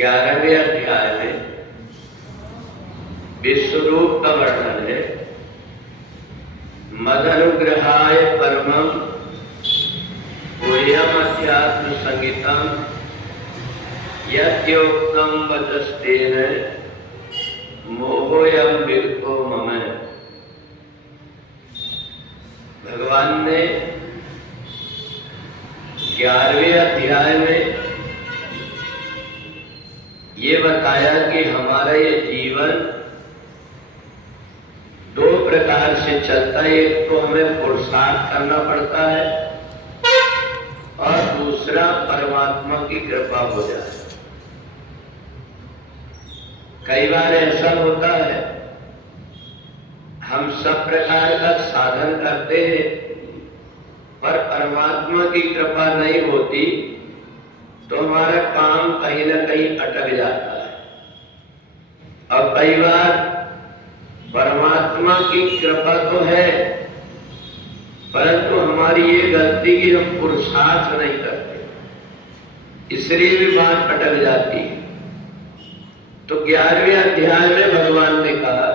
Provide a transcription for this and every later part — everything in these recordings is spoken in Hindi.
11वें अध्याय में विश्वरूप का वर्णन है। मदनुग्रहाय परमं गुह्यम अध्यात्म संगीतम यद्योक्तम वचस्तेन मोहोयम विरतो मम। भगवान ने 11वें अध्याय में ये बताया कि हमारा ये जीवन दो प्रकार से चलता है। एक तो हमें पुरुषार्थ करना पड़ता है और दूसरा परमात्मा की कृपा हो जाए। कई बार ऐसा होता है हम सब प्रकार का साधन करते हैं पर परमात्मा की कृपा नहीं होती तो हमारा काम कहीं ना कहीं अटक जाता है। और कई बार परमात्मा की कृपा तो है परंतु हमारी ये गलती कि हम पुरुषार्थ नहीं करते, इसलिए भी बात अटक जाती है। तो 11वें अध्याय में भगवान ने कहा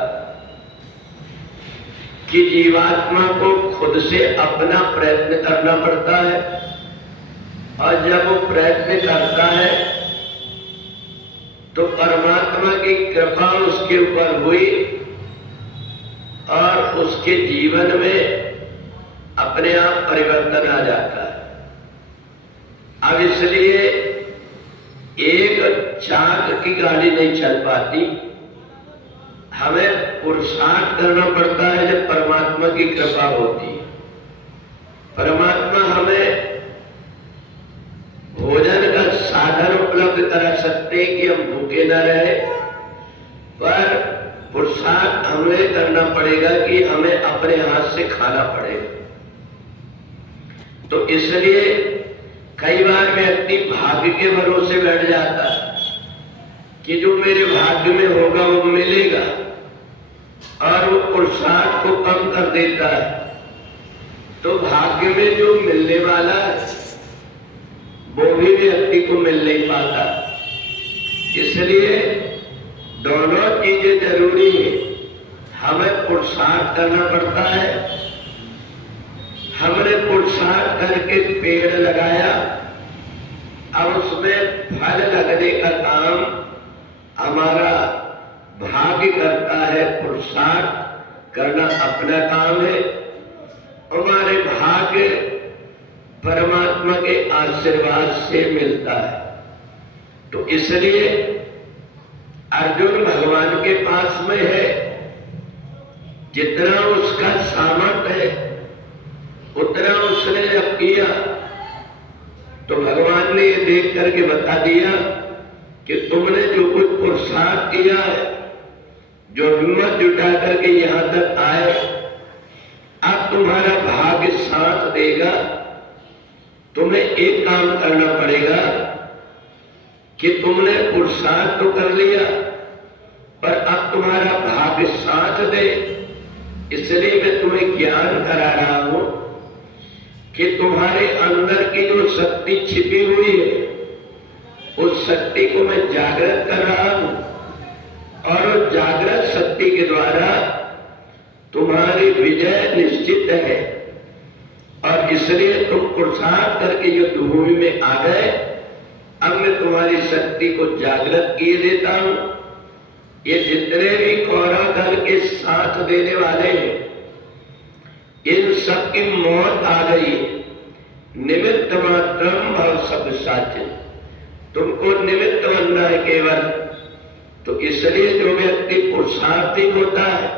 कि जीवात्मा को खुद से अपना प्रयत्न करना पड़ता है और जब वो प्रयत्न करता है तो परमात्मा की कृपा उसके ऊपर हुई और उसके जीवन में अपने आप परिवर्तन आ जाता है। अब इसलिए एक चाक की गाड़ी नहीं चल पाती, हमें पुरुषार्थ करना पड़ता है जब परमात्मा की कृपा होती है। परमात्मा हमें भोजन का साधन उपलब्ध करा सकते हैं कि हम भूखे न रहे, पर पुरुषार्थ हमें करना पड़ेगा कि हमें अपने हाथ से खाना पड़ेगा। तो इसलिए कई बार व्यक्ति भाग्य के भरोसे बैठ जाता है कि जो मेरे भाग्य में होगा वो मिलेगा और वो पुरुषार्थ को कम कर देता है, तो भाग्य में जो मिलने वाला है वो भी व्यक्ति को मिल नहीं पाता। इसलिए दोनों चीजें जरूरी है। हमें पुरुषार्थ करना पड़ता है। हमने पुरुषार्थ करके पेड़ लगाया, अब उसमें फल लगने का काम हमारा भाग्य करता है। पुरुषार्थ करना अपना काम है। हमारे भाग्य परमात्मा के आशीर्वाद से मिलता है। तो इसलिए अर्जुन भगवान के पास में है, जितना उसका सामर्थ्य है उतना उसने जब किया तो भगवान ने ये देख करके बता दिया कि तुमने जो कुछ पुरुषार्थ किया है, जो हिम्मत जुटा करके यहां तक आए, अब तुम्हारा भाग्य साथ देगा। तुम्हें एक काम करना पड़ेगा कि तुमने पुरुषार्थ तो कर लिया पर अब तुम्हारा भाग्य साथ दे। इसलिए मैं तुम्हें ज्ञान करा रहा हूं कि तुम्हारे अंदर की जो शक्ति छिपी हुई है उस शक्ति को मैं जागृत कर रहा हूं और उस जागृत शक्ति के द्वारा तुम्हारी विजय निश्चित है। और इसलिए तुम पुरुषार्थ करके युद्ध भूमि में आ गए। अब मैं तुम्हारी शक्ति को जागृत किए देता हूं। ये जितने भी कौरव दल के साथ देने वाले हैं इन सब की मौत आ गई है। निमित्त मात्रम भव सब साचे, तुमको निमित्त बनना है केवल। तो इसलिए जो व्यक्ति पुरुषार्थी होता है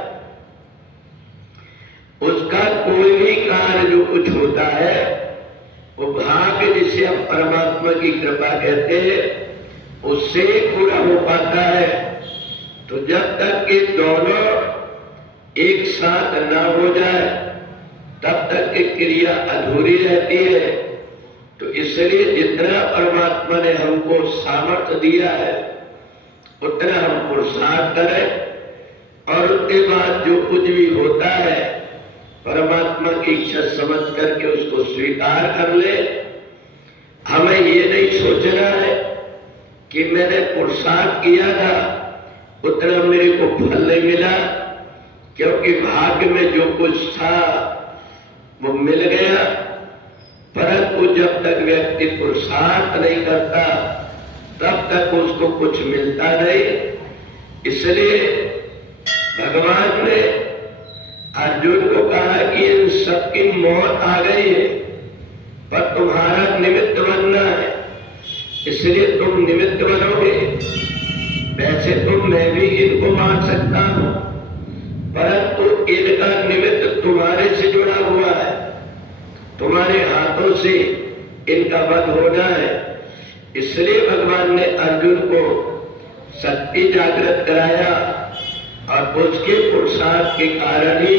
उसका कोई भी कार्य जो कुछ होता है वो भाग्य, जिसे हम परमात्मा की कृपा कहते हैं, उससे पूरा हो पाता है। तो जब तक कि दोनों एक साथ ना हो जाए तब तक की क्रिया अधूरी रहती है। तो इसलिए जितना परमात्मा ने हमको सामर्थ्य दिया है उतना हम पुरुषार्थ करें और उसके बाद जो कुछ भी होता है परमात्मा की इच्छा समझ करके उसको स्वीकार कर ले। हमें ये नहीं सोचना है कि मैंने पुरुषार्थ किया था उतना मेरे को फल नहीं मिला, क्योंकि भाग्य में जो कुछ था वो मिल गया। परंतु जब तक व्यक्ति पुरुषार्थ नहीं करता तब तक उसको कुछ मिलता नहीं। इसलिए भगवान ने अर्जुन को कहा कि इन सबकी मौत आ गई है, पर तुम्हारा निमित्त बनना है, इसलिए तुम निमित्त बनोगे। वैसे तो मैं भी इनको मार सकता हूं, परंतु इनका निमित्त तुम्हारे से जुड़ा हुआ है, तुम्हारे हाथों से इनका वध होना है। इसलिए भगवान ने अर्जुन को शक्ति जागृत कराया और उसके पुरुषार्थ के कारण ही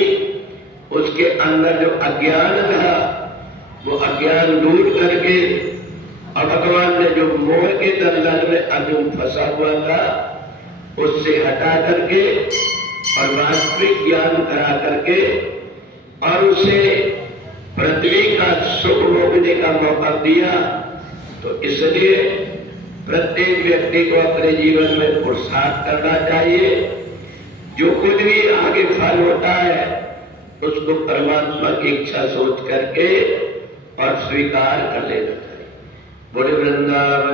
उसके अंदर जो अज्ञान था वो अज्ञान दूर करके, और भगवान ने जो मोह के दलदल में अर्जुन फंसा हुआ था उससे हटा करके और वास्तविक ज्ञान करा करके और उसे पृथ्वी का सुख भोगने का मौका दिया। तो इसलिए प्रत्येक व्यक्ति को अपने जीवन में पुरुषार्थ करना चाहिए। जो कुछ भी आगे फल होता है उसको परमात्मा की इच्छा सोच करके और स्वीकार कर लेना चाहिए। बोले वृंदावन।